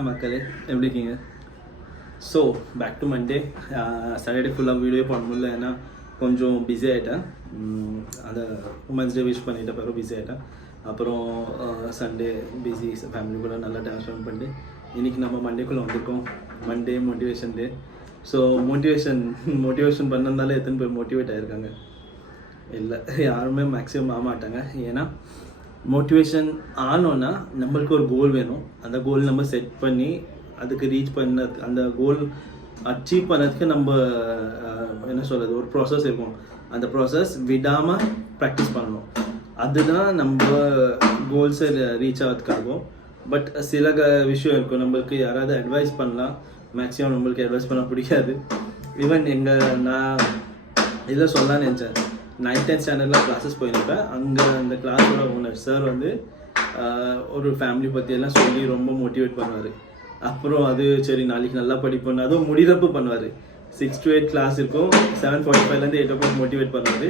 மக்களே எப்படி இருக்கீங்க? So back to Monday. Saturday ஃபுல்லாக வீடியோ பண்ண முடியல, ஏன்னா கொஞ்சம் பிஸி ஆகிட்டேன். அந்த உமன்ஸ் டே விஷ் பண்ணிட்ட பிறகு பிஸி ஆகிட்டேன். அப்புறம் சண்டே பிஸி, ஃபேமிலி கூட நல்லா டைம் ஸ்பெண்ட் பண்ணிட்டு இன்றைக்கி நம்ம மண்டேக்குள்ளே வந்திருக்கோம். மண்டே மோட்டிவேஷன் டே. ஸோ மோட்டிவேஷன் பண்ணதுனால எத்தனை பேர் மோட்டிவேட் ஆகிருக்காங்க? இல்லை, யாருமே மேக்ஸிமம் ஆக மாட்டாங்க. ஏன்னா மோட்டிவேஷன் ஆனோன்னா நம்மளுக்கு ஒரு கோல் வேணும். அந்த கோல் நம்ம செட் பண்ணி அதுக்கு ரீச் பண்ண, அந்த கோல் அச்சீவ் பண்ணதுக்கு நம்ம என்ன சொல்கிறது, ஒரு ப்ராசஸ் இருக்கும். அந்த ப்ராசஸ் விடாமல் ப்ராக்டிஸ் பண்ணணும். அதுதான் நம்ம கோல்ஸை ரீச் ஆகிறதுக்காகும். பட் சில விஷயம் இருக்கும், நம்மளுக்கு யாராவது அட்வைஸ் பண்ணலாம், மேக்ஸிமம் நம்மளுக்கு அட்வைஸ் பண்ண பிடிக்காது. ஈவன் நான் இதில் சொல்லலான்னு நினச்சேன். 9th 10th ஸ்டாண்டர்டில் கிளாஸஸ் போயிருப்பேன். அங்கே அந்த கிளாஸோட ஓனர் சார் வந்து ஒரு ஃபேமிலி பற்றியெல்லாம் சொல்லி ரொம்ப மோட்டிவேட் பண்ணுவார். அப்புறம் அது சரி நாளைக்கு நல்லா படிப்போன்னு அதுவும் முடிகிறப்ப பண்ணுவார். 6 to 8 கிளாஸ் இருக்கும். 7:45 8 o'clock மோட்டிவேட் பண்ணுவார்.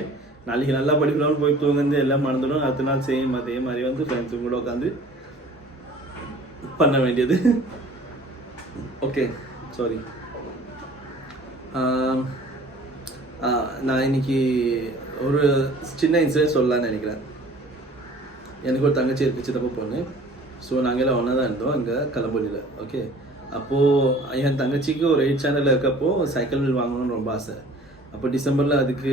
நாளைக்கு நல்லா படிக்கலாம்னு போய் தூங்குந்து எல்லாம் மறந்துடும். அடுத்த நாள் சேம் அதே மாதிரி வந்து ஃப்ரெண்ட்ஸுங்க கூட உட்காந்து பண்ண வேண்டியது. Okay, sorry. நான் இன்னைக்கு ஒரு சின்ன இன்சிடென்ட் சொல்லலான்னு நினைக்கிறேன். எனக்கு ஒரு தங்கச்சி இருக்குது, சித்தப்பா பொண்ணு. ஸோ நாங்கள் எல்லாம் ஒன்றா தான் இருந்தோம் இங்கே கலம்பொலியில். ஓகே, அப்போது என் தங்கச்சிக்கு ஒரு 8th ஸ்டாண்டர்டில் இருக்கப்போ சைக்கிள் வாங்கணும்னு ரொம்ப ஆசை. அப்போ டிசம்பரில் அதுக்கு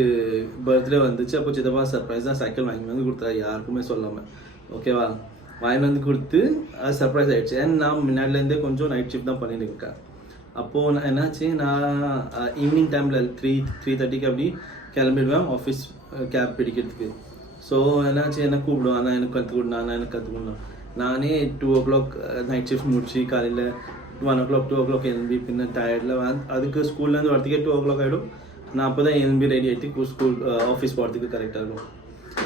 பர்த்டே வந்துச்சு. அப்போ சித்தப்பா சர்ப்ரைஸாக சைக்கிள் வாங்கி வந்து கொடுத்தா, யாருக்குமே சொல்லாமல். ஓகேவா, வாங்கி வந்து கொடுத்து அது சர்ப்ரைஸ் ஆகிடுச்சு. ஏன்னா நான் முன்னாடிலேருந்தே கொஞ்சம் நைட் ஷிஃப்ட் தான் பண்ணிட்டு இருக்கேன். அப்போது நான் என்னாச்சு, நான் ஈவினிங் டைமில் 3:30 அப்படி கிளம்பிடுவேன் ஆஃபீஸ் கேப் பிடிக்கிறதுக்கு. ஸோ என்னாச்சு, என்ன கூப்பிடுவேன், ஆனால் எனக்கு கற்றுக்கணும். நானே 2 o'clock நைட் ஷிஃப்ட் முடிச்சு காலையில் 1 o'clock 2 o'clock எழும்பி பின்ன டயர்டில் அதுக்கு ஸ்கூல்லேருந்து வரத்துக்கே 2 o'clock ஆகிடும். நான் அப்போ தான் எழும்பி ரெடி ஆகிட்டு ஸ்கூல் ஆஃபீஸ் போகிறதுக்கு கரெக்டாக இருக்கும்.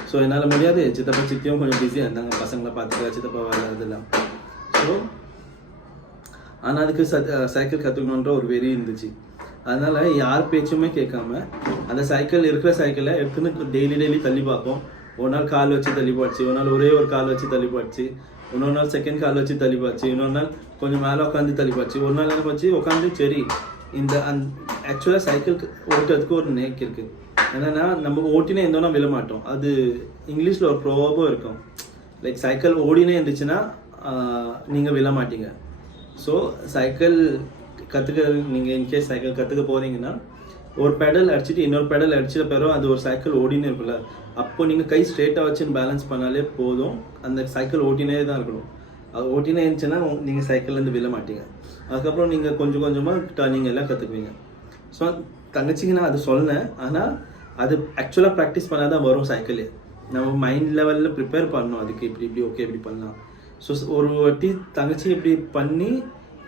ஸோ என்னால் முடியாது. சித்தப்பா சித்தியும் கொஞ்சம் பிஸியாக இருந்தாங்க, பசங்களை பார்த்துக்க, சித்தப்பா வேலை அதெல்லாம். ஸோ ஆனால் அதுக்கு சைக்கிள் கற்றுக்கணுன்ற ஒரு வெறி இருந்துச்சு. அதனால் யார் பேச்சுமே கேட்காம அந்த சைக்கிள் இருக்கிற சைக்கிளை எடுத்துன்னு டெய்லி தள்ளி பார்ப்போம். ஒரு நாள் கால் வச்சு தள்ளி போச்சு, ஒரு நாள் ஒரே ஒரு கால் வச்சு தள்ளி போச்சு, இன்னொரு நாள் செகண்ட் கால் வச்சு தள்ளி போச்சு, இன்னொரு நாள் கொஞ்சம் மேலே உட்காந்து தள்ளி போச்சு, ஒரு நாள் என்ன போச்சு உட்காந்து. சரி, ஆக்சுவலாக சைக்கிள் ஓட்டுறதுக்கு ஒரு நேக் இருக்குது. என்னென்னா நம்ம ஓட்டினே இருந்தோன்னா விழ மாட்டோம். அது இங்கிலீஷில் ஒரு ப்ரோவர்பும் இருக்கும், லைக் சைக்கிள் ஓடினே இருந்துச்சுன்னா நீங்கள் விழ மாட்டீங்க. ஸோ சைக்கிள் நீங்கள் இன்கேஸ் சைக்கிள் கற்றுக்க போகிறீங்கன்னா ஒரு பெடல் அடிச்சுட்டு இன்னொரு பெடல் அடிச்சிட்ட பிறகு அது ஒரு சைக்கிள் ஓடினே இருக்குல்ல, அப்போ நீங்கள் கை ஸ்ட்ரெயிட்டாக வச்சுன்னு பேலன்ஸ் பண்ணாலே போதும். அந்த சைக்கிள் ஓட்டினே தான் இருக்கணும். அது ஓட்டினே இருந்துச்சுன்னா நீங்கள் சைக்கிள்லேருந்து விழ மாட்டீங்க. அதுக்கப்புறம் நீங்கள் கொஞ்சம் கொஞ்சமாக டர்னிங் எல்லாம் கற்றுக்குவீங்க. ஸோ தங்கச்சிக்கு நான் அது சொன்னேன். ஆனால் அது ஆக்சுவலாக ப்ராக்டிஸ் பண்ணால் தான் வரும் சைக்கிளே. நம்ம மைண்ட் லெவலில் ப்ரிப்பேர் பண்ணணும். அதுக்கு இப்படி ஓகே இப்படி பண்ணலாம். ஸோ ஒரு வாட்டி தங்கச்சி இப்படி பண்ணி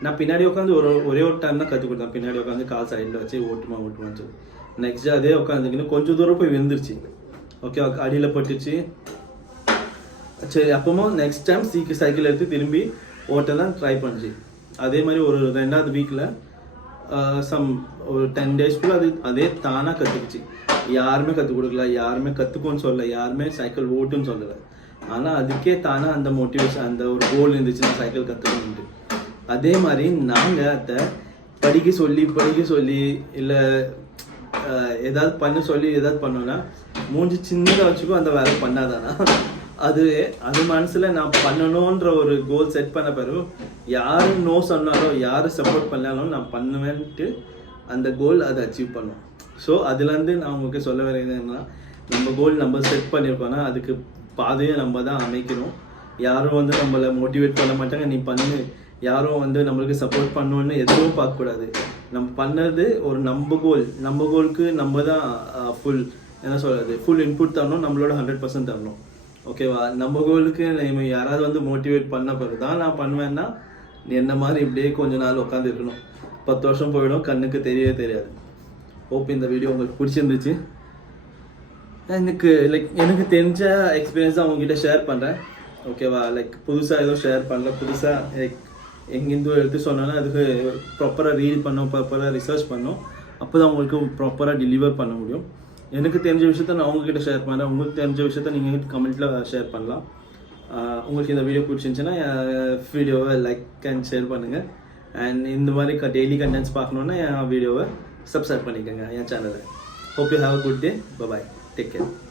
நான் பின்னாடி உட்காந்து ஒரே ஒரு டைம் தான் கற்றுக் கொடுத்தேன். பின்னாடி உட்காந்து கால் சைடில் வச்சு ஓட்டுமான்னு சொல்லி. நெக்ஸ்ட் அதே உட்காந்துக்கின்னு கொஞ்சம் தூரம் போய் விழுந்துருச்சு. ஓகே, அடியில் பட்டுச்சு. சரி, அப்பவும் நெக்ஸ்ட் டைம் சைக்கிள் எடுத்து திரும்பி ஓட்ட தான் ட்ரை பண்ணிச்சு. அதே மாதிரி ஒரு 2வது வீக்கில் ஒரு 10 daysக்குள்ள அதே தானாக கற்றுக்குச்சு. யாருமே கற்றுக் கொடுக்கல, யாருமே கற்றுக்கோன்னு சொல்லலை, யாருமே சைக்கிள் ஓட்டுன்னு சொல்லலை. ஆனால் அதுக்கே தானே அந்த மோட்டிவேஷன், அந்த ஒரு கோல் இருந்துச்சுன்னா சைக்கிள் கற்றுக்கணுன்ட்டு. அதே மாதிரி நாங்கள் அதை படிக்க சொல்லி இல்லை ஏதாவது ஏதாவது பண்ணோன்னா மூஞ்சி சின்னதாக வச்சுக்கோ, அந்த வேலை பண்ணாதானா. அது மனசில் நான் பண்ணணுன்ற ஒரு கோல் செட் பண்ண பிறகு யார் நோ சொன்னாலும் யார் சப்போர்ட் பண்ணாலும் நான் பண்ணுவேன்ட்டு அந்த கோல் அதை அச்சீவ் பண்ணும். ஸோ அதுலேருந்து நான் உங்களுக்கு சொல்ல வரது என்னன்னா, நம்ம கோல் நம்ம செட் பண்ணியிருக்கோன்னா அதுக்கு பாதையை நம்ம தான் அமைக்கணும். யாரும் வந்து நம்மளை மோட்டிவேட் பண்ண மாட்டாங்க, நீ பண்ணு. யாரும் வந்து நம்மளுக்கு சப்போர்ட் பண்ணணுன்னு எதுவும் பார்க்கக்கூடாது. நம்ம பண்ணது ஒரு நம்ம கோலுக்கு நம்ம தான் ஃபுல் இன்புட் தரணும், நம்மளோட 100% தரணும். ஓகேவா, நம்ம கோலுக்கு நம்ம யாராவது வந்து மோட்டிவேட் பண்ண பிறகு தான் நான் பண்ணுவேன்னா என்ன மாதிரி இப்படியே கொஞ்ச நாள் உட்காந்து இருக்கணும். 10 வருஷம் போயிடும், கண்ணுக்கு தெரியவே தெரியாது. ஹோப் இந்த வீடியோ உங்களுக்கு பிடிச்சிருந்துச்சு. எனக்கு தெரிஞ்ச எக்ஸ்பீரியன்ஸ் தான் உங்ககிட்ட ஷேர் பண்ணுறேன். ஓகேவா, புதுசாக எதுவும் ஷேர் பண்ணல. புதுசாக எங்கேருந்தோ எடுத்து சொன்னோன்னா அதுக்கு ப்ராப்பராக ரீட் பண்ணோம், ப்ராப்பராக ரிசர்ச் பண்ணோம். அப்போ தான் உங்களுக்கு ப்ராப்பராக டெலிவர் பண்ண முடியும். எனக்கு தெரிஞ்ச விஷயத்த நான் உங்ககிட்ட ஷேர் பண்ணுறேன். உங்களுக்கு தெரிஞ்ச விஷயத்த நீங்கள் கமெண்ட்டில் ஷேர் பண்ணலாம். உங்களுக்கு இந்த வீடியோ பிடிச்சிருந்துச்சுன்னா என் வீடியோவை லைக் அண்ட் ஷேர் பண்ணுங்கள். அண்ட் இந்த மாதிரி டெய்லி கண்டென்ட்ஸ் பார்க்கணுன்னா என் வீடியோவை சப்ஸ்கிரைப் பண்ணிக்கோங்க என் சேனலை. Hope you have a good day. Bye. Take care.